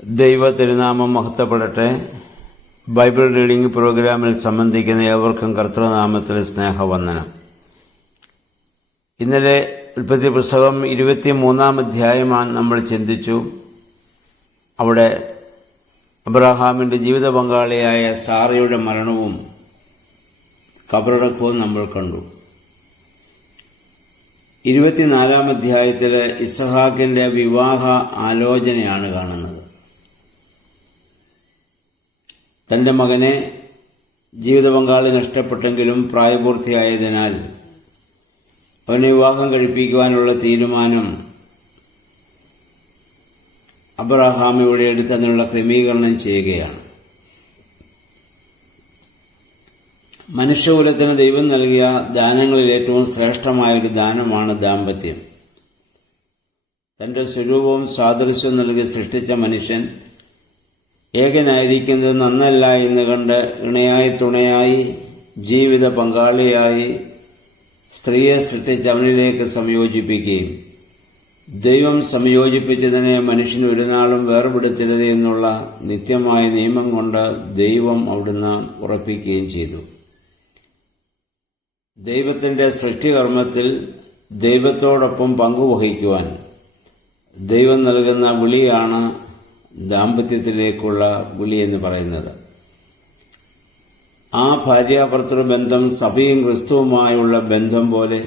ദൈവ തിരുനാമം മഹത്വപ്പെടട്ടെ. Bible reading പ്രോഗ്രാമിൽ സംബന്ധിക്കുന്ന ഏവർക്കും കർത്തൃനാമത്തിൽ സ്നേഹവന്ദനം. ഇന്നലെ ഉൽപ്പത്തി പുസ്തകം 23 അധ്യായമാണ് നമ്മൾ ചിന്തിച്ചു. അവിടെ അബ്രഹാമിൻ്റെ ജീവിത പങ്കാളിയായ സാറയുടെ മരണവും കബറടക്കവും നമ്മൾ കണ്ടു. 24 അധ്യായത്തിൽ ഇസ്ഹാക്കിൻ്റെ വിവാഹ ആലോചനയാണ് കാണുന്നത്. തൻ്റെ മകനെ ജീവിത പങ്കാളി നഷ്ടപ്പെട്ടെങ്കിലും പ്രായപൂർത്തിയായതിനാൽ അവനെ വിവാഹം കഴിപ്പിക്കുവാനുള്ള തീരുമാനം അബ്രഹാം ഇവിടെ എടുത്തതിനുള്ള ക്രമീകരണം ചെയ്യുകയാണ്. മനുഷ്യകുലത്തിന് ദൈവം നൽകിയ ദാനങ്ങളിൽ ഏറ്റവും ശ്രേഷ്ഠമായൊരു ദാനമാണ് ദാമ്പത്യം. തൻ്റെ സ്വരൂപവും സാദൃശ്യവും നൽകി സൃഷ്ടിച്ച മനുഷ്യൻ ഏകനായിരിക്കുന്നത് നന്നല്ല എന്ന് കണ്ട് ഇണയായി തുണയായി ജീവിത പങ്കാളിയായി സ്ത്രീയെ സൃഷ്ടിച്ച് അവനിലേക്ക് സംയോജിപ്പിക്കുകയും ദൈവം സംയോജിപ്പിച്ചതിനെ മനുഷ്യന് ഒരു നാളും വേർപെടുത്തരുത് എന്നുള്ള നിത്യമായ നിയമം കൊണ്ട് ദൈവം അവിടുന്ന് ഉറപ്പിക്കുകയും ചെയ്തു. ദൈവത്തിൻ്റെ സൃഷ്ടികർമ്മത്തിൽ ദൈവത്തോടൊപ്പം പങ്കുവഹിക്കുവാൻ ദൈവം നൽകുന്ന വിളിയാണ് ദാമ്പത്യത്തിലേക്കുള്ള വിളി എന്ന് പറയുന്നത്. ആ ഭാര്യാഭർത്തൃ ബന്ധം സഭയും ക്രിസ്തുവുമായുള്ള ബന്ധം പോലെ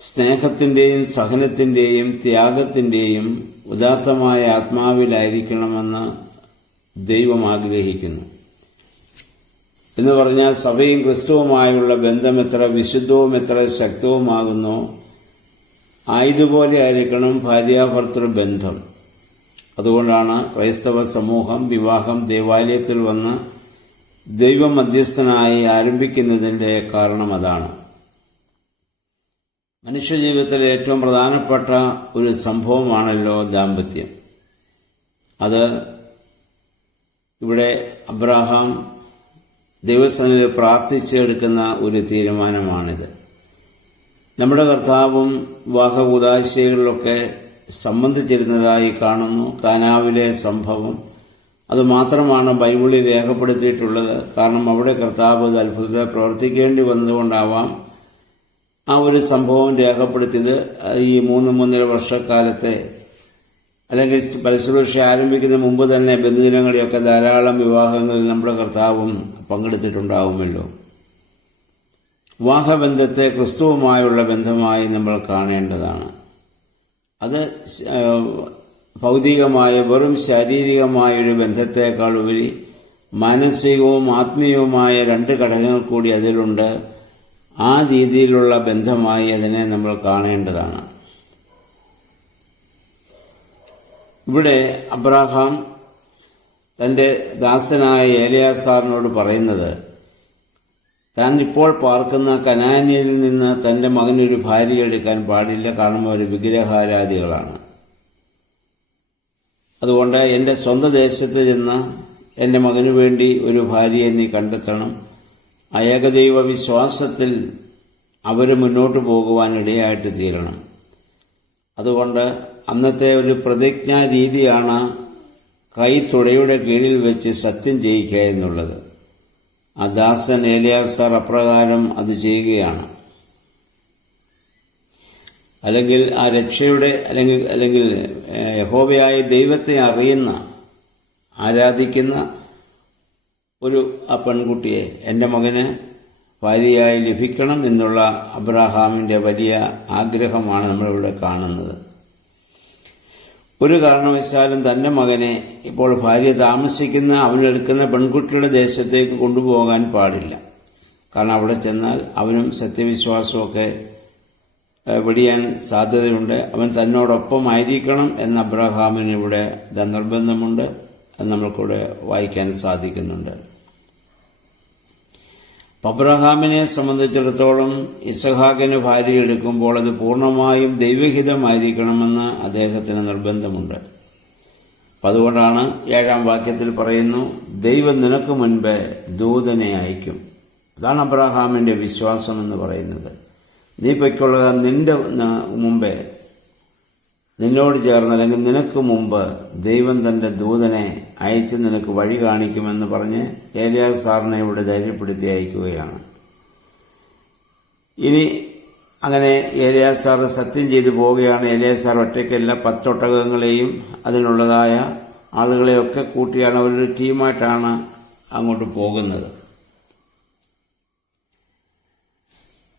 സ്നേഹത്തിൻ്റെയും സഹനത്തിൻ്റെയും ത്യാഗത്തിൻ്റെയും ഉദാത്തമായ ആത്മാവിലായിരിക്കണമെന്ന് ദൈവം ആഗ്രഹിക്കുന്നു. എന്ന് പറഞ്ഞാൽ സഭയും ക്രിസ്തുവുമായുള്ള ബന്ധം എത്ര വിശുദ്ധവും എത്ര ശക്തവുമാകുന്നോ ആയതുപോലെ ആയിരിക്കണം ഭാര്യാഭർത്തൃ ബന്ധം. അതുകൊണ്ടാണ് ക്രൈസ്തവ സമൂഹം വിവാഹം ദേവാലയത്തിൽ വന്ന് ദൈവ മധ്യസ്ഥനായി ആരംഭിക്കുന്നതിൻ്റെ കാരണം അതാണ്. മനുഷ്യജീവിതത്തിലെ ഏറ്റവും പ്രധാനപ്പെട്ട ഒരു സംഭവമാണല്ലോ ദാമ്പത്യം. അത് ഇവിടെ അബ്രഹാം ദൈവസന്നിധിയിൽ പ്രാർത്ഥിച്ചെടുക്കുന്ന ഒരു തീരുമാനമാണിത്. നമ്മുടെ കർത്താവും വിവാഹ ഉദാശകളിലൊക്കെ സംബന്ധിച്ചിരുന്നതായി കാണുന്നു. കാനാവിലെ സംഭവം അതുമാത്രമാണ് ബൈബിളിൽ രേഖപ്പെടുത്തിയിട്ടുള്ളത്. കാരണം അവിടെ കർത്താവ് അത്ഭുതത്തെ പ്രവർത്തിക്കേണ്ടി വന്നതുകൊണ്ടാവാം ആ ഒരു സംഭവം രേഖപ്പെടുത്തിയത്. ഈ 3 വർഷക്കാലത്തെ അല്ലെങ്കിൽ പരശുരക്ഷ ആരംഭിക്കുന്ന മുമ്പ് തന്നെ ബന്ധുജനങ്ങളുടെയൊക്കെ ധാരാളം വിവാഹങ്ങളിൽ നമ്മുടെ കർത്താവും പങ്കെടുത്തിട്ടുണ്ടാവുമല്ലോ. വിവാഹബന്ധത്തെ ക്രിസ്തുവുമായുള്ള ബന്ധമായി നമ്മൾ കാണേണ്ടതാണ്. അത് ഭൗതികമായ വെറും ശാരീരികമായൊരു ബന്ധത്തേക്കാൾ ഉപരി മാനസികവും ആത്മീയവുമായ 2 ഘടകങ്ങൾ കൂടി അതിലുണ്ട്. ആ രീതിയിലുള്ള ബന്ധമായി അതിനെ നമ്മൾ കാണേണ്ടതാണ്. ഇവിടെ അബ്രഹാം തൻ്റെ ദാസനായ ഏലിയാസാറിനോട് പറയുന്നത് താൻ ഇപ്പോൾ പാർക്കുന്ന കനാന്യയിൽ നിന്ന് തൻ്റെ മകനൊരു ഭാര്യ എടുക്കാൻ പാടില്ല. കാരണം അവർ വിഗ്രഹാരാധികളാണ്. അതുകൊണ്ട് എൻ്റെ സ്വന്തം ദേശത്ത് ചെന്ന് എൻ്റെ മകനു വേണ്ടി ഒരു ഭാര്യയെ നീ കണ്ടെത്തണം. ഏകദൈവ വിശ്വാസത്തിൽ അവർ മുന്നോട്ട് പോകുവാനിടയായിട്ട് തീരണം. അതുകൊണ്ട് അന്നത്തെ ഒരു പ്രതിജ്ഞാ രീതിയാണ് കൈ തുടയുടെ കീഴിൽ വെച്ച് സത്യം ചെയ്യിക്കുക എന്നുള്ളത്. ആ ദാസൻ ഏലിയാസാർ അപ്രകാരം അത് ചെയ്യുകയാണ്. അല്ലെങ്കിൽ ആ രക്ഷയുടെ അല്ലെങ്കിൽ യഹോവയായ ദൈവത്തെ അറിയുന്ന ആരാധിക്കുന്ന ആ പെൺകുട്ടിയെ എൻ്റെ മകന് ഭാര്യയായി ലഭിക്കണം എന്നുള്ള അബ്രഹാമിൻ്റെ വലിയ ആഗ്രഹമാണ് നമ്മളിവിടെ കാണുന്നത്. ഒരു കാരണവശാലും തൻ്റെ മകനെ ഇപ്പോൾ ഭാര്യ താമസിക്കുന്ന അവനെടുക്കുന്ന പെൺകുട്ടിയുടെ ദേശത്തേക്ക് കൊണ്ടുപോകാൻ പാടില്ല. കാരണം അവിടെ ചെന്നാൽ അവനും സത്യവിശ്വാസമൊക്കെ വെടിയാൻ സാധ്യതയുണ്ട്. അവൻ തന്നോടൊപ്പം ആയിരിക്കണം എന്ന അബ്രഹാമിന് ഇവിടെ നിർബന്ധമുണ്ട്. അത് നമ്മൾക്കിവിടെ വായിക്കാൻ സാധിക്കുന്നുണ്ട്. അബ്രഹാമിനെ സംബന്ധിച്ചിടത്തോളം ഇസ്ഹാക്കിന് ഭാര്യ എടുക്കുമ്പോൾ അത് പൂർണ്ണമായും ദൈവഹിതമായിരിക്കണമെന്ന് അദ്ദേഹത്തിന് നിർബന്ധമുണ്ട്. അതുകൊണ്ടാണ് 7-ാം വാക്യത്തിൽ പറയുന്നു, ദൈവം നിനക്ക് മുൻപേ ദൂതനെ അയക്കും. അതാണ് അബ്രഹാമിൻ്റെ വിശ്വാസം എന്ന് പറയുന്നത്. നീ പൊയ്ക്കൊള്ളുക, നിന്റെ മുമ്പേ നിന്നോട് ചേർന്ന് അല്ലെങ്കിൽ നിനക്ക് മുമ്പ് ദൈവം തൻ്റെ ദൂതനെ അയച്ച് നിനക്ക് വഴി കാണിക്കുമെന്ന് പറഞ്ഞ് ഏലിയാസാറിനെ ഇവിടെ ധൈര്യപ്പെടുത്തി അയക്കുകയാണ്. ഇനി അങ്ങനെ ഏലിയാസാർ സത്യം ചെയ്തു പോവുകയാണ്. ഏലിയാസാർ ഒറ്റയ്ക്കല്ല, 10 ഒട്ടകങ്ങളെയും അതിനുള്ളതായ ആളുകളെയൊക്കെ കൂട്ടിയാണ്, അവരൊരു ടീമായിട്ടാണ് അങ്ങോട്ട് പോകുന്നത്.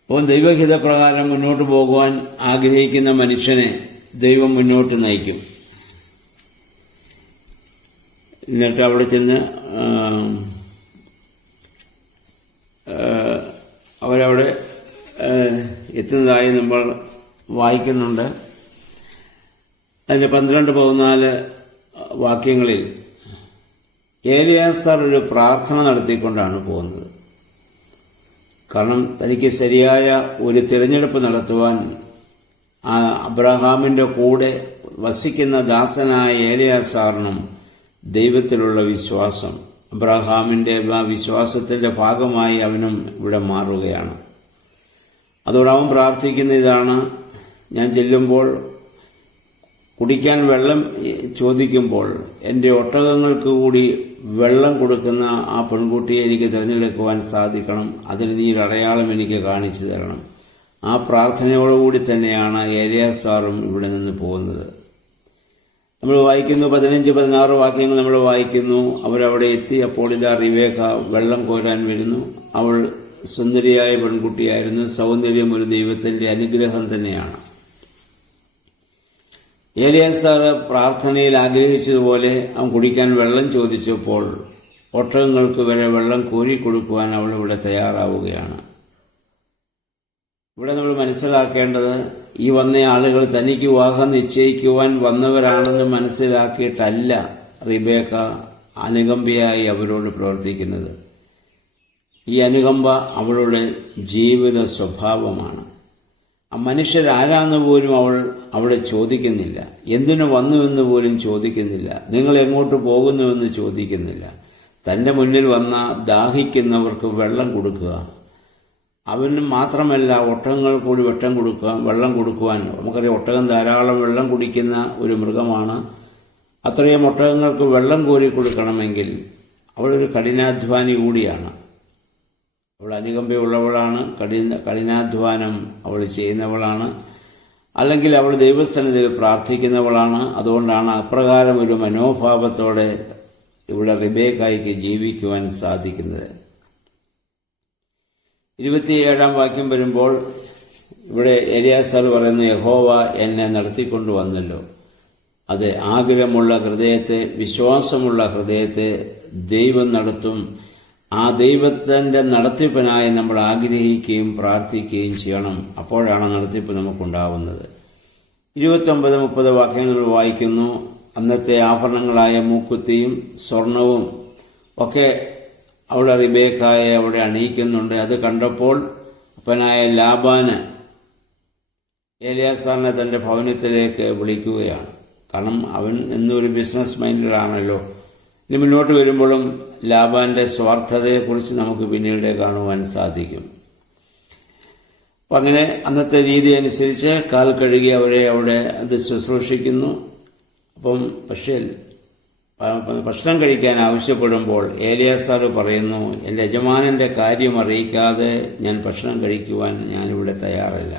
അപ്പോൾ ദൈവഹിതപ്രകാരം മുന്നോട്ട് പോകുവാൻ ആഗ്രഹിക്കുന്ന മനുഷ്യനെ ദൈവം മുന്നോട്ട് നയിക്കും. എന്നിട്ട് അവിടെ ചെന്ന് അവരവിടെ എത്തുന്നതായി നമ്മൾ വായിക്കുന്നുണ്ട്. അതിൻ്റെ 12-14 വാക്യങ്ങളിൽ ഏലിയാസാർ ഒരു പ്രാർത്ഥന നടത്തിക്കൊണ്ടാണ് പോകുന്നത്. കാരണം തനിക്ക് ശരിയായ ഒരു തിരഞ്ഞെടുപ്പ് നടത്തുവാൻ അബ്രഹാമിൻ്റെ കൂടെ വസിക്കുന്ന ദാസനായ ഏലിയാസാറിനും ദൈവത്തിലുള്ള വിശ്വാസം, അബ്രഹാമിൻ്റെ ആ വിശ്വാസത്തിൻ്റെ ഭാഗമായി അവനും ഇവിടെ മാറുകയാണ്. അതോടെ അവൻ പ്രാർത്ഥിക്കുന്ന ഇതാണ്: ഞാൻ ചെല്ലുമ്പോൾ കുടിക്കാൻ വെള്ളം ചോദിക്കുമ്പോൾ എൻ്റെ ഒട്ടകങ്ങൾക്ക് കൂടി വെള്ളം കൊടുക്കുന്ന ആ പെൺകുട്ടിയെ എനിക്ക് തിരഞ്ഞെടുക്കുവാൻ സാധിക്കണം. അതിന് നീ ഒരു അടയാളം എനിക്ക് കാണിച്ചു തരണം. ആ പ്രാർത്ഥനയോടുകൂടി തന്നെയാണ് ഏലിയാസാറും ഇവിടെ നിന്ന് പോകുന്നത്. നമ്മൾ വായിക്കുന്നു 15-16 വാക്യങ്ങൾ നമ്മൾ വായിക്കുന്നു. അവരവിടെ എത്തി. അപ്പോൾ ഇതാ റിബേക്ക വെള്ളം കോരാൻ വരുന്നു. അവൾ സുന്ദരിയായ പെൺകുട്ടിയായിരുന്നു. സൗന്ദര്യം ഒരു ദൈവത്തിൻ്റെ അനുഗ്രഹം തന്നെയാണ്. ഏലിയാസാർ പ്രാർത്ഥനയിൽ ആഗ്രഹിച്ചതുപോലെ അവൻ കുടിക്കാൻ വെള്ളം ചോദിച്ചപ്പോൾ ഒട്ടകങ്ങൾക്ക് വരെ വെള്ളം കോരിക്കൊടുക്കുവാൻ അവൾ ഇവിടെ തയ്യാറാവുകയാണ്. ഇവിടെ നമ്മൾ മനസ്സിലാക്കേണ്ടത്, ഈ വന്ന ആളുകൾ തനിക്ക് വിവാഹം നിശ്ചയിക്കുവാൻ വന്നവരാണെന്ന് മനസ്സിലാക്കിയിട്ടല്ല റിബേക്ക അനുകമ്പയായി അവരോട് പ്രവർത്തിക്കുന്നത്. ഈ അനുകമ്പ അവളുടെ ജീവിത സ്വഭാവമാണ്. ആ മനുഷ്യരാരാന്ന് പോലും അവൾ അവിടെ ചോദിക്കുന്നില്ല. എന്തിനു വന്നുവെന്ന് പോലും ചോദിക്കുന്നില്ല. നിങ്ങൾ എങ്ങോട്ട് പോകുന്നുവെന്ന് ചോദിക്കുന്നില്ല. തൻ്റെ മുന്നിൽ വന്ന ദാഹിക്കുന്നവർക്ക് വെള്ളം കൊടുക്കുക. അവന് മാത്രമല്ല, ഒട്ടകങ്ങൾ കൂടി വെള്ളം കൊടുക്കുവാൻ. നമുക്കറിയാം, ഒട്ടകം ധാരാളം വെള്ളം കുടിക്കുന്ന ഒരു മൃഗമാണ്. അത്രയും ഒട്ടകങ്ങൾക്ക് വെള്ളം കോരി കൊടുക്കണമെങ്കിൽ അവളൊരു കഠിനാധ്വാനി കൂടിയാണ്. അവൾ അനുകമ്പയുള്ളവളാണ്, കഠിനാധ്വാനം അവൾ ചെയ്യുന്നവളാണ്, അല്ലെങ്കിൽ അവൾ ദൈവസന്നിധിയിൽ പ്രാർത്ഥിക്കുന്നവളാണ്. അതുകൊണ്ടാണ് അപ്രകാരം ഒരു മനോഭാവത്തോടെ ഇവിടെ റിബേക്കായ്ക്ക് ജീവിക്കുവാൻ സാധിക്കുന്നത്. 27-ാം വാക്യം വരുമ്പോൾ ഇവിടെ ഏലിയാസാർ പറയുന്നു, യഹോവ എന്നെ നടത്തിക്കൊണ്ടുവന്നല്ലോ. അത് ആഗ്രഹമുള്ള ഹൃദയത്തെ, വിശ്വാസമുള്ള ഹൃദയത്തെ ദൈവം നടത്തും. ആ ദൈവത്തിൻ്റെ നടത്തിപ്പിനായി നമ്മൾ ആഗ്രഹിക്കുകയും പ്രാർത്ഥിക്കുകയും ചെയ്യണം. അപ്പോഴാണ് നടത്തിപ്പ് നമുക്കുണ്ടാവുന്നത്. 29-30 വാക്യങ്ങൾ വായിക്കുന്നു. അന്നത്തെ ആഭരണങ്ങളായ മൂക്കുത്തിയും സ്വർണവും ഒക്കെ അവിടെ റിബേക്കായെ അവിടെ അണിയിക്കുന്നുണ്ട്. അത് കണ്ടപ്പോൾ അപ്പനായ ലാബാന് ഏലിയാസാറിനെ തൻ്റെ ഭവനത്തിലേക്ക് വിളിക്കുകയാണ്. കാരണം അവൻ എന്നൊരു ബിസിനസ് മൈൻഡാണല്ലോ. ഇനി മുന്നോട്ട് വരുമ്പോഴും ലാബാന്റെ സ്വാർത്ഥതയെക്കുറിച്ച് നമുക്ക് പിന്നീട് കാണുവാൻ സാധിക്കും. അപ്പം അങ്ങനെ അന്നത്തെ രീതി അനുസരിച്ച് കാൽ കഴുകി അവരെ അവിടെ അത് ശുശ്രൂഷിക്കുന്നു. അപ്പം പക്ഷേ ഭക്ഷണം കഴിക്കാൻ ആവശ്യപ്പെടുമ്പോൾ ഏലിയാസാർ പറയുന്നു, എൻ്റെ യജമാനൻ്റെ കാര്യം അറിയിക്കാതെ ഞാൻ ഭക്ഷണം കഴിക്കുവാൻ ഞാനിവിടെ തയ്യാറല്ല.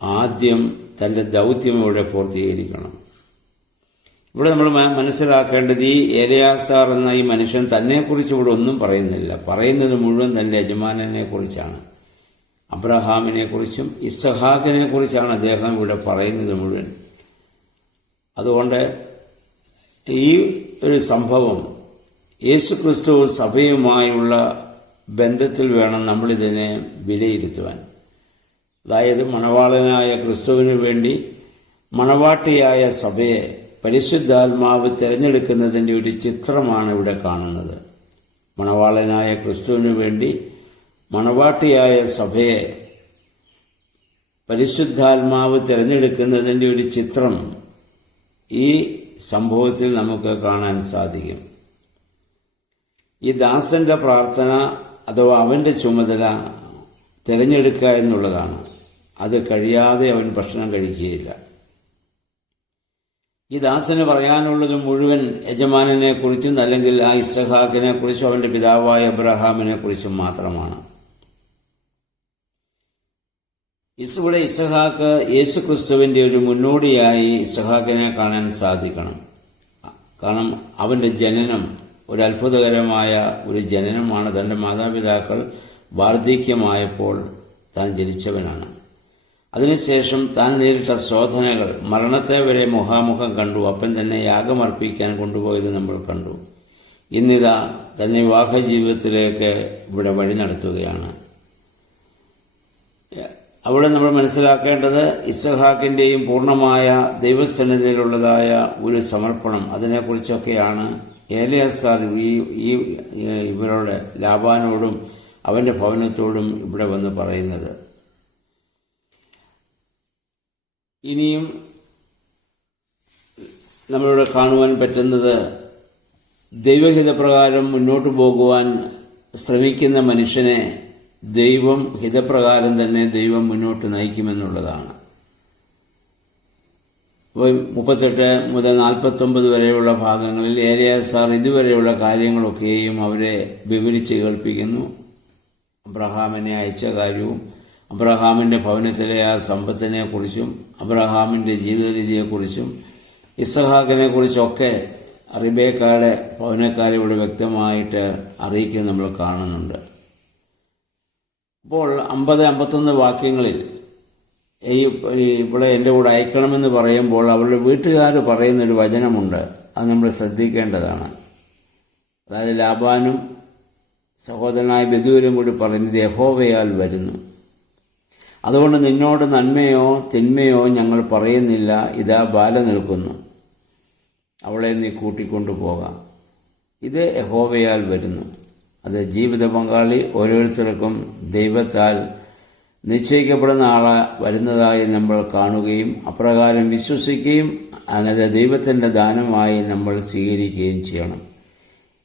ആദ്യം തൻ്റെ ദൗത്യം ഇവിടെ പൂർത്തീകരിക്കണം. ഇവിടെ നമ്മൾ മനസ്സിലാക്കേണ്ടത്, ഈ ഏലിയാസാർ എന്ന ഈ മനുഷ്യൻ തന്നെക്കുറിച്ച് ഇവിടെ ഒന്നും പറയുന്നില്ല. പറയുന്നത് മുഴുവൻ തൻ്റെ യജമാനനെ കുറിച്ചാണ്. അബ്രഹാമിനെ കുറിച്ചും ഇസ്ഹാക്കിനെ കുറിച്ചാണ് അദ്ദേഹം ഇവിടെ പറയുന്നത് മുഴുവൻ. അതുകൊണ്ട് ഈ ഒരു സംഭവം യേശുക്രിസ്തു സഭയുമായുള്ള ബന്ധത്തിൽ വേണം നമ്മളിതിനെ വിലയിരുത്തുവാൻ. അതായത് മണവാളനായ ക്രിസ്തുവിന് വേണ്ടി മണവാട്ടിയായ സഭയെ പരിശുദ്ധാത്മാവ് തിരഞ്ഞെടുക്കുന്നതിൻ്റെ ഒരു ചിത്രമാണ് ഇവിടെ കാണുന്നത്. മണവാളനായ ക്രിസ്തുവിന് വേണ്ടി മണവാട്ടിയായ സഭയെ പരിശുദ്ധാത്മാവ് തിരഞ്ഞെടുക്കുന്നതിൻ്റെ ഒരു ചിത്രം ഈ സംഭവത്തിൽ നമുക്ക് കാണാൻ സാധിക്കും. ഈ ദാസന്റെ പ്രാർത്ഥന അഥവാ അവൻ്റെ ചുമതല തിരഞ്ഞെടുക്കുക എന്നുള്ളതാണ്. അത് കഴിയാതെ അവൻ ഭക്ഷണം കഴിക്കുകയില്ല. ഈ ദാസന് പറയാനുള്ളത് മുഴുവൻ യജമാനനെ കുറിച്ചും അല്ലെങ്കിൽ ആ ഇസ്ഹാക്കിനെ കുറിച്ചും അവന്റെ പിതാവായ അബ്രഹാമിനെ കുറിച്ചും മാത്രമാണ്. ഇവിടെ ഇസ്ഹാക്ക് യേശുക്രിസ്തുവിന്റെ ഒരു മുന്നോടിയായി ഇസ്ഹാക്കിനെ കാണാൻ സാധിക്കണം. കാരണം അവന്റെ ജനനം ഒരു അത്ഭുതകരമായ ഒരു ജനനമാണ്. തന്റെ മാതാപിതാക്കൾ വാർദ്ധക്യമായപ്പോൾ താൻ ജനിച്ചവനാണ്. അതിനുശേഷം താൻ നേരിട്ട ശോധനകൾ, മരണത്തെ വരെ മുഖാമുഖം കണ്ടു. അപ്പൻ തന്നെ യാഗമർപ്പിക്കാൻ കൊണ്ടുപോയത് നമ്മൾ കണ്ടു. ഇന്നിതാ തന്നെ വിവാഹ ജീവിതത്തിലേക്ക് ഇവിടെ വഴി നടത്തുകയാണ്. അവിടെ നമ്മൾ മനസ്സിലാക്കേണ്ടത് ഇസ്ഹാക്കിന്റെയും പൂർണ്ണമായ ദൈവസന്നിധിയിലുള്ളതായ ഒരു സമർപ്പണം, അതിനെക്കുറിച്ചൊക്കെയാണ് എലിയാസാർ ഇവരോട്, ലാബാനോടും അവന്റെ ഭവനത്തോടും ഇവിടെ വന്ന് പറയുന്നത്. ഇനിയും നമ്മളിവിടെ കാണുവാൻ പറ്റുന്നത് ദൈവഹിതപ്രകാരം മുന്നോട്ട് പോകുവാൻ ശ്രമിക്കുന്ന മനുഷ്യനെ ദൈവം ഹിതപ്രകാരം തന്നെ ദൈവം മുന്നോട്ട് നയിക്കുമെന്നുള്ളതാണ്. 38 മുതൽ 49 വരെയുള്ള ഭാഗങ്ങളിൽ എലിയാസാർ ഇതുവരെയുള്ള കാര്യങ്ങളൊക്കെയും അവരെ വിവരിച്ച് കേൾപ്പിക്കുന്നു. അബ്രഹാമിനെ അയച്ച കാര്യവും അബ്രഹാമിന്റെ ഭവനത്തിലെ ആ സമ്പത്തിനെ കുറിച്ചും അബ്രഹാമിന്റെ ജീവിത രീതിയെക്കുറിച്ചും ഇസ്ഹാക്കിനെ കുറിച്ചൊക്കെ റിബേക്കയുടെ ഭവനക്കാരെ ഇവിടെ വ്യക്തമായിട്ട് അറിയിക്കുന്നത് നമ്മൾ കാണുന്നുണ്ട്. അപ്പോൾ 50-51 വാക്യങ്ങളിൽ ഇവിടെ എൻ്റെ കൂടെ അയക്കണമെന്ന് പറയുമ്പോൾ അവരുടെ വീട്ടുകാർ പറയുന്നൊരു വചനമുണ്ട്. അത് നമ്മൾ ശ്രദ്ധിക്കേണ്ടതാണ്. അതായത് ലാബാനും സഹോദരനായ ബെഥൂരും കൂടി പറയുന്നത് യഹോവയാൽ വരുന്നു, അതുകൊണ്ട് നിന്നോട് നന്മയോ തിന്മയോ ഞങ്ങൾ പറയുന്നില്ല. ഇതാ ബാല നിൽക്കുന്നു, അവളെ നീ കൂട്ടിക്കൊണ്ടു പോകാം. ഇത് യഹോവയാൽ വരുന്നു. അത് ജീവിത പങ്കാളി ഓരോരുത്തർക്കും ദൈവത്താൽ നിശ്ചയിക്കപ്പെടുന്ന ആളെ വരുന്നതായി നമ്മൾ കാണുകയും അപ്രകാരം വിശ്വസിക്കുകയും അങ്ങനെ ദൈവത്തിൻ്റെ ദാനമായി നമ്മൾ സ്വീകരിക്കുകയും ചെയ്യണം.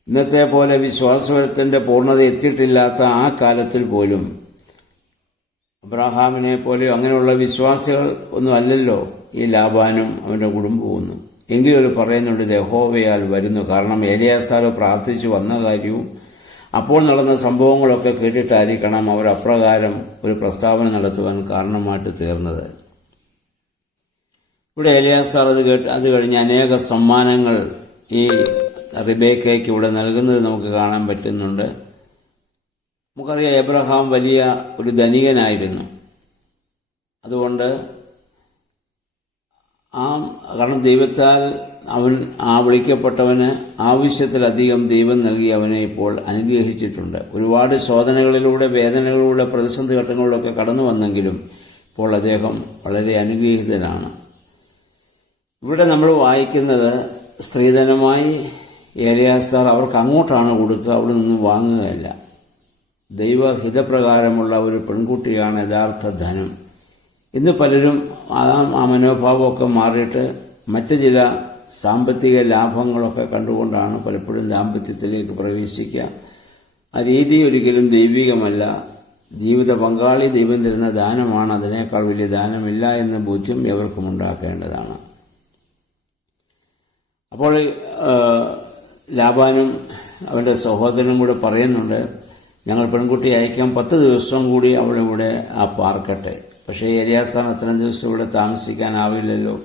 ഇന്നത്തെ പോലെ വിശ്വാസത്തിന്റെ പൂർണ്ണത എത്തിയിട്ടില്ലാത്ത ആ കാലത്തിൽ പോലും അബ്രഹാമിനെ പോലെ അങ്ങനെയുള്ള വിശ്വാസികൾ ഒന്നും അല്ലല്ലോ ഈ ലാബാനും അവൻ്റെ കുടുംബവും. എങ്കിലും അവർ പറയുന്നുണ്ട് യഹോവയാൽ വരുന്നു. കാരണം എലിയാസാർ പ്രാർത്ഥിച്ചു വന്ന കാര്യവും അപ്പോൾ നടന്ന സംഭവങ്ങളൊക്കെ കേട്ടിട്ടായിരിക്കണം അവർ അപ്രകാരം ഒരു പ്രസ്താവന നടത്തുവാൻ കാരണമായിട്ട് തീർന്നത്. ഇവിടെ എലിയാസാർ അത് കഴിഞ്ഞ് അനേക സമ്മാനങ്ങൾ ഈ റിബേക്കയ്ക്ക് ഇവിടെ നൽകുന്നത് നമുക്ക് കാണാൻ പറ്റുന്നുണ്ട്. നമുക്കറിയാം എബ്രഹാം വലിയ ഒരു ധനികനായിരുന്നു. അതുകൊണ്ട് കാരണം ദൈവത്താൽ അവൻ വിളിക്കപ്പെട്ടവന് ആവശ്യത്തിലധികം ദൈവം നൽകി അവനെ ഇപ്പോൾ അനുഗ്രഹിച്ചിട്ടുണ്ട്. ഒരുപാട് ശോധനകളിലൂടെ, വേദനകളിലൂടെ, പ്രതിസന്ധി ഘട്ടങ്ങളിലൊക്കെ കടന്നു വന്നെങ്കിലും ഇപ്പോൾ അദ്ദേഹം വളരെ അനുഗ്രഹീതനാണ്. ഇവിടെ നമ്മൾ വായിക്കുന്നത് സ്ത്രീധനമായി എലിയാസാർ അവർക്ക് അങ്ങോട്ടാണ് കൊടുക്കുക, അവിടെ നിന്നും വാങ്ങുകയല്ല. ദൈവഹിതപ്രകാരമുള്ള ഒരു പെൺകുട്ടിയാണ് യഥാർത്ഥ ധനം. ഇന്ന് പലരും ആ മനോഭാവമൊക്കെ മാറിയിട്ട് മറ്റ് ചില സാമ്പത്തിക ലാഭങ്ങളൊക്കെ കണ്ടുകൊണ്ടാണ് പലപ്പോഴും ദാമ്പത്യത്തിലേക്ക് പ്രവേശിക്കുക. ആ രീതി ഒരിക്കലും ദൈവികമല്ല. ജീവിത പങ്കാളി ദൈവം തരുന്ന ദാനമാണ്, അതിനേക്കാൾ വലിയ ദാനമില്ല എന്ന ബോധ്യം എവർക്കും ഉണ്ടാക്കേണ്ടതാണ്. അപ്പോൾ ലാബാനും അവൻ്റെ സഹോദരനും കൂടെ പറയുന്നുണ്ട്, ഞങ്ങൾ പെൺകുട്ടിയെ അയക്കാം, 10 ദിവസം കൂടി അവളിവിടെ പാർക്കട്ടെ. പക്ഷേ എലിയാസാർ അത്രയും ദിവസം ഇവിടെ താമസിക്കാനാവില്ലല്ലോ.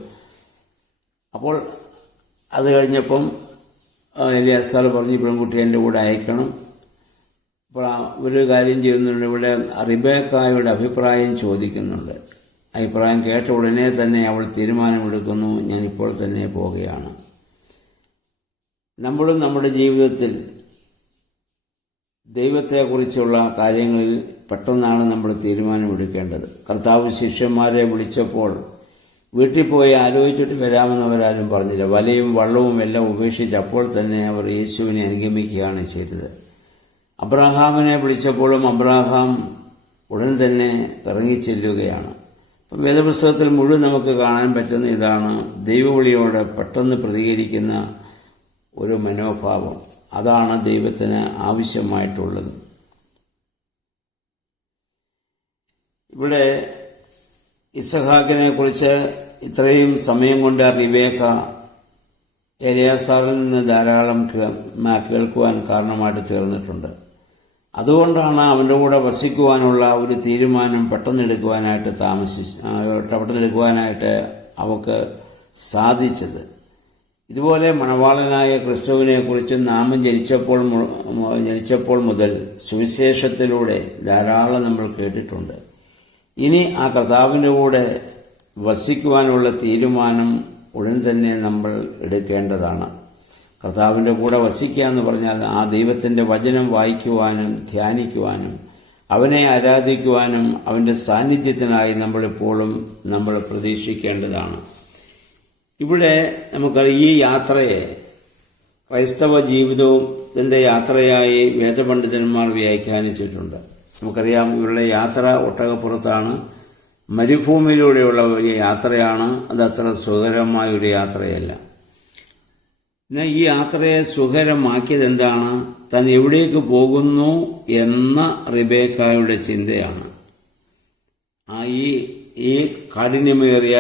അപ്പോൾ അത് കഴിഞ്ഞപ്പം എലിയാസാർ പറഞ്ഞു പെൺകുട്ടി എൻ്റെ കൂടെ അയക്കണം. അപ്പോൾ ഒരു കാര്യം ചെയ്യുന്നുണ്ട്, ഇവിടെ റിബേക്കായുടെ അഭിപ്രായം ചോദിക്കുന്നുണ്ട്. അഭിപ്രായം കേട്ട ഉടനെ തന്നെ അവൾ തീരുമാനമെടുക്കുന്നു, ഞാൻ ഇപ്പോൾ തന്നെ പോവുകയാണ്. നമ്മളും നമ്മുടെ ജീവിതത്തിൽ ദൈവത്തെക്കുറിച്ചുള്ള കാര്യങ്ങളിൽ പെട്ടെന്നാണ് നമ്മൾ തീരുമാനമെടുക്കേണ്ടത്. കർത്താവ് ശിഷ്യന്മാരെ വിളിച്ചപ്പോൾ വീട്ടിൽ പോയി ആലോചിച്ചിട്ട് വരാമെന്ന് അവരാരും പറഞ്ഞില്ല. വലയും വള്ളവും എല്ലാം ഉപേക്ഷിച്ച് അപ്പോൾ തന്നെ അവർ യേശുവിനെ അനുഗമിക്കുകയാണ് ചെയ്തത്. അബ്രഹാമിനെ വിളിച്ചപ്പോഴും അബ്രഹാം ഉടൻ തന്നെ ഇറങ്ങിച്ചെല്ലുകയാണ്. അപ്പം വേദപുസ്തകത്തിൽ മുഴുവൻ നമുക്ക് കാണാൻ പറ്റുന്ന ഇതാണ്, ദൈവവിളിയോട് പെട്ടെന്ന് പ്രതികരിക്കുന്ന ഒരു മനോഭാവം. അതാണ് ദൈവത്തിന് ആവശ്യമായിട്ടുള്ളത്. ഇവിടെ ഇസ്ഹാക്കിനെ കുറിച്ച് ഇത്രയും സമയം കൊണ്ട് റിബേക്ക എലിയാസാറിൽ നിന്ന് ധാരാളം കേൾക്കുവാൻ കാരണമായിട്ട് തീർന്നിട്ടുണ്ട്. അതുകൊണ്ടാണ് അവൻ്റെ കൂടെ വസിക്കുവാനുള്ള ഒരു തീരുമാനം പെട്ടെന്നെടുക്കുവാനായിട്ട് അവൾക്ക് സാധിച്ചത്. ഇതുപോലെ മണവാളനായ ക്രിസ്തുവിനെക്കുറിച്ച് നാമം ജനിച്ചപ്പോൾ മുതൽ സുവിശേഷത്തിലൂടെ ധാരാളം നമ്മൾ കേട്ടിട്ടുണ്ട്. ഇനി ആ കർത്താവിൻ്റെ കൂടെ വസിക്കുവാനുള്ള തീരുമാനം ഉടൻ തന്നെ നമ്മൾ എടുക്കേണ്ടതാണ്. കർത്താവിൻ്റെ കൂടെ വസിക്കുക എന്ന് പറഞ്ഞാൽ ആ ദൈവത്തിൻ്റെ വചനം വായിക്കുവാനും ധ്യാനിക്കുവാനും അവനെ ആരാധിക്കുവാനും അവൻ്റെ സാന്നിധ്യത്തിനായി നമ്മൾ പ്രതീക്ഷിക്കേണ്ടതാണ്. ഇവിടെ നമുക്ക് ഈ യാത്രയെ ക്രൈസ്തവ ജീവിതത്തിൻ്റെ യാത്രയായി വേദപണ്ഡിതന്മാർ വ്യാഖ്യാനിച്ചിട്ടുണ്ട്. നമുക്കറിയാം, ഇവരുടെ യാത്ര ഒട്ടകപ്പുറത്താണ്. മരുഭൂമിയിലൂടെയുള്ള വലിയ യാത്രയാണ്. അത് അത്ര സുഖകരമായ ഒരു യാത്രയല്ല. എന്നാൽ ഈ യാത്രയെ സുഖകരമാക്കിയത് എന്താണ്? താൻ എവിടേക്ക് പോകുന്നു എന്ന റിബേക്കായുടെ ചിന്തയാണ് ഈ കാഠിന്യമേറിയ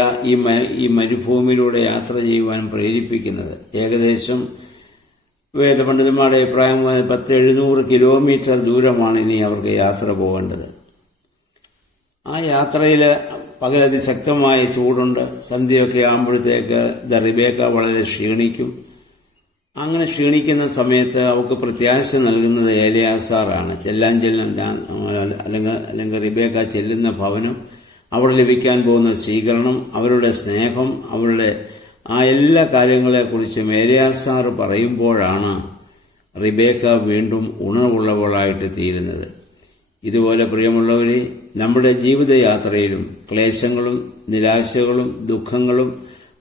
ഈ മരുഭൂമിയിലൂടെ യാത്ര ചെയ്യുവാൻ പ്രേരിപ്പിക്കുന്നത്. ഏകദേശം വേദപണ്ഡിതന്മാരുടെ അഭിപ്രായം 700 കിലോമീറ്റർ ദൂരമാണ് ഇനി അവർക്ക് യാത്ര പോകേണ്ടത്. ആ യാത്രയിൽ പകലതിശക്തമായ ചൂടുണ്ട്. സന്ധ്യയൊക്കെ ആകുമ്പോഴത്തേക്ക് റിബേക്ക വളരെ ക്ഷീണിക്കും. അങ്ങനെ ക്ഷീണിക്കുന്ന സമയത്ത് അവർക്ക് പ്രത്യാശ നൽകുന്നത് എലിയാസാറാണ്. അല്ലെങ്കിൽ റിബേക്ക ചെല്ലുന്ന ഭവനം, അവിടെ ലഭിക്കാൻ പോകുന്ന സ്വീകരണം, അവരുടെ സ്നേഹം, അവരുടെ ആ എല്ലാ കാര്യങ്ങളെക്കുറിച്ചും എലിയാസാർ പറയുമ്പോഴാണ് റിബേക്ക വീണ്ടും ഉണർവുള്ളവളായിട്ട് തീരുന്നത്. ഇതുപോലെ പ്രിയമുള്ളവരെ, നമ്മുടെ ജീവിതയാത്രയിലും ക്ലേശങ്ങളും നിരാശകളും ദുഃഖങ്ങളും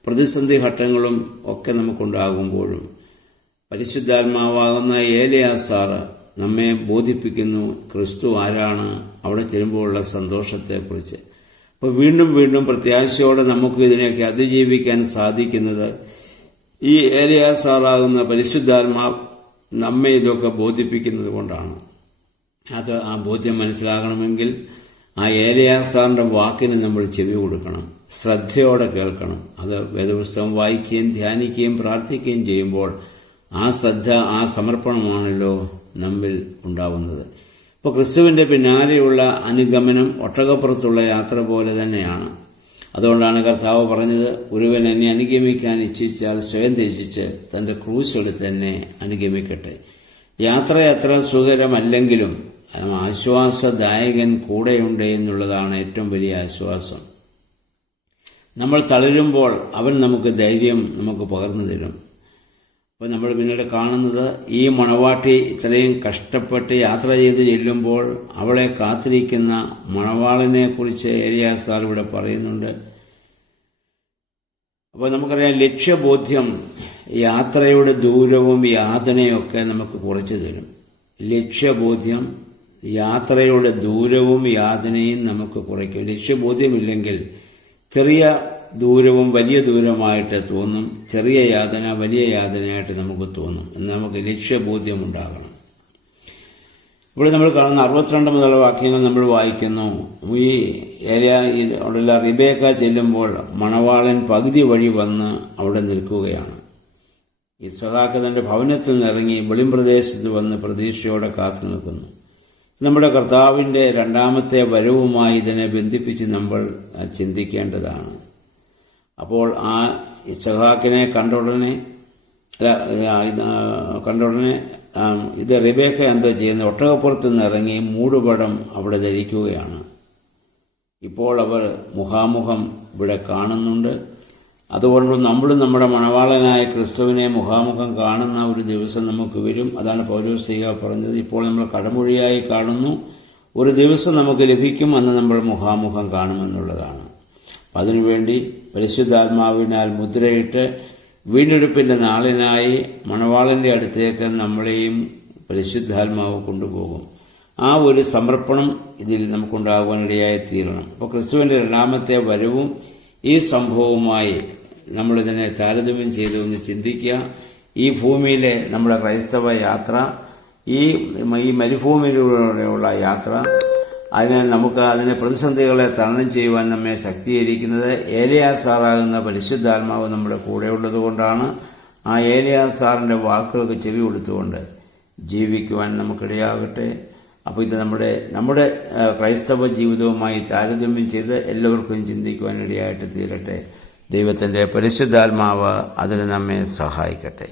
പ്രതിസന്ധി ഘട്ടങ്ങളും ഒക്കെ നമുക്കുണ്ടാകുമ്പോഴും പരിശുദ്ധാത്മാവാകുന്ന എലിയാസാർ നമ്മെ ബോധിപ്പിക്കുന്നു ക്രിസ്തു ആരാണ്, അവിടെ ചെല്ലുമ്പോഴുള്ള സന്തോഷത്തെക്കുറിച്ച്. അപ്പോൾ വീണ്ടും വീണ്ടും പ്രത്യാശയോടെ നമുക്ക് ഇതിനെയൊക്കെ അതിജീവിക്കാൻ സാധിക്കുന്നത് ഈ എലിയാസാറാകുന്ന പരിശുദ്ധാത്മാവ് നമ്മെ ഇതൊക്കെ ബോധിപ്പിക്കുന്നത് കൊണ്ടാണ്. അത് ആ ബോധ്യം മനസ്സിലാകണമെങ്കിൽ ആ എലിയാസാറിൻ്റെ വാക്കിന് നമ്മൾ ചെവി കൊടുക്കണം, ശ്രദ്ധയോടെ കേൾക്കണം. അത് വേദപുസ്തകം വായിക്കുകയും ധ്യാനിക്കുകയും പ്രാർത്ഥിക്കുകയും ചെയ്യുമ്പോൾ ആ ശ്രദ്ധ, ആ സമർപ്പണമാണല്ലോ നമ്മിൽ ഉണ്ടാവുന്നത്. ഇപ്പോൾ ക്രിസ്തുവിൻ്റെ പിന്നാലെയുള്ള അനുഗമനം ഒട്ടകപ്പുറത്തുള്ള യാത്ര പോലെ തന്നെയാണ്. അതുകൊണ്ടാണ് കർത്താവ് പറഞ്ഞത്, ഒരുവൻ എന്നെ അനുഗമിക്കാൻ ഇച്ഛിച്ചാൽ സ്വയം ത്യജിച്ച് തൻ്റെ ക്രൂശ് എടുത്ത് എന്നെ അനുഗമിക്കട്ടെ. യാത്ര അത്ര സുഖകരമല്ലെങ്കിലും ആശ്വാസദായകൻ കൂടെയുണ്ട് എന്നുള്ളതാണ് ഏറ്റവും വലിയ ആശ്വാസം. നമ്മൾ തളരുമ്പോൾ അവൻ നമുക്ക് ധൈര്യം പകർന്നു തരും. അപ്പോൾ നമ്മൾ പിന്നീട് കാണുന്നത് ഈ മണവാട്ടി ഇത്രയും കഷ്ടപ്പെട്ട് യാത്ര ചെയ്ത് ചെല്ലുമ്പോൾ അവളെ കാത്തിരിക്കുന്ന മണവാളനെ കുറിച്ച് എലിയാസാർ ഇവിടെ പറയുന്നുണ്ട്. അപ്പോൾ നമുക്കറിയാം, ലക്ഷ്യബോധ്യം യാത്രയുടെ ദൂരവും യാതനയൊക്കെ നമുക്ക് കുറച്ചു തരും. ലക്ഷ്യബോധ്യം യാത്രയുടെ ദൂരവും യാതനയും നമുക്ക് കുറയ്ക്കും. ലക്ഷ്യബോധ്യമില്ലെങ്കിൽ ചെറിയ ദൂരവും വലിയ ദൂരമായിട്ട് തോന്നും, ചെറിയ യാതന വലിയ യാതനയായിട്ട് നമുക്ക് തോന്നും. എന്ന് നമുക്ക് ലക്ഷ്യബോധ്യം ഉണ്ടാകണം. ഇവിടെ നമ്മൾ കാണുന്ന 62 മുതലുള്ള വാക്യങ്ങൾ നമ്മൾ വായിക്കുന്നു. ഈ അവിടെയുള്ള റിബേക്ക ചെല്ലുമ്പോൾ മണവാളൻ പകുതി വഴി വന്ന് അവിടെ നിൽക്കുകയാണ്. ഇസ്ഹാക്ക് തൻ്റെ ഭവനത്തിൽ നിന്നിറങ്ങി വെളിമ്പ്രദേശത്ത് വന്ന് പ്രതീക്ഷയോടെ കാത്തു നിൽക്കുന്നു. നമ്മുടെ കർത്താവിൻ്റെ രണ്ടാമത്തെ വരവുമായി ഇതിനെ ബന്ധിപ്പിച്ച് നമ്മൾ ചിന്തിക്കേണ്ടതാണ്. അപ്പോൾ ആ ഇസ്ഹാക്കിനെ കണ്ട ഉടനെ ഇത് റിബേക്ക എന്താ ചെയ്യുന്നത്? ഒട്ടകപ്പുറത്ത് നിന്ന് ഇറങ്ങി മൂടുപടം അവിടെ ധരിക്കുകയാണ്. ഇപ്പോൾ അവർ മുഖാമുഖം ഇവിടെ കാണുന്നുണ്ട്. അതുകൊണ്ട് നമ്മളും നമ്മുടെ മണവാളനായ ക്രിസ്തുവിനെ മുഖാമുഖം കാണുന്ന ഒരു ദിവസം നമുക്ക് വരും. അതാണ് പൗലോസ്ലീഹ പറഞ്ഞത്, ഇപ്പോൾ നമ്മൾ കടമൊഴിയായി കാണുന്നു, ഒരു ദിവസം നമുക്ക് ലഭിക്കും, അന്ന് നമ്മൾ മുഖാമുഖം കാണുമെന്നുള്ളതാണ്. അപ്പം അതിനുവേണ്ടി പരിശുദ്ധാത്മാവിനാൽ മുദ്രയിട്ട് വീണ്ടെടുപ്പിൻ്റെ നാളിനായി മണവാളൻ്റെ അടുത്തേക്ക് നമ്മളെയും പരിശുദ്ധാത്മാവ് കൊണ്ടുപോകും. ആ ഒരു സമർപ്പണം ഇതിൽ നമുക്കുണ്ടാകുവാനിടയായി തീരണം. അപ്പോൾ ക്രിസ്തുവിൻ്റെ രണ്ടാമത്തെ വരവും ഈ സംഭവവുമായി നമ്മളിതിനെ താരതമ്യം ചെയ്തു എന്ന് ചിന്തിക്കുക. ഈ ഭൂമിയിലെ നമ്മുടെ ക്രൈസ്തവ യാത്ര, ഈ മരുഭൂമിയിലൂടെയുള്ള യാത്ര, അതിനെ പ്രതിസന്ധികളെ തരണം ചെയ്യുവാൻ നമ്മെ ശക്തീകരിക്കുന്നത് ഏലിയാസാറാകുന്ന പരിശുദ്ധാത്മാവ് നമ്മുടെ കൂടെ ഉള്ളതുകൊണ്ടാണ്. ആ ഏലിയാ സാറിൻ്റെ വാക്കുകൾക്ക് ചെവി കൊടുത്തുകൊണ്ട് ജീവിക്കുവാൻ നമുക്കിടയാകട്ടെ. അപ്പോൾ ഇത് നമ്മുടെ ക്രൈസ്തവ ജീവിതവുമായി താരതമ്യം ചെയ്ത് എല്ലാവർക്കും ചിന്തിക്കുവാനിടയായിട്ട് തീരട്ടെ. ദൈവത്തിൻ്റെ പരിശുദ്ധാത്മാവ് അതിന് നമ്മെ സഹായിക്കട്ടെ.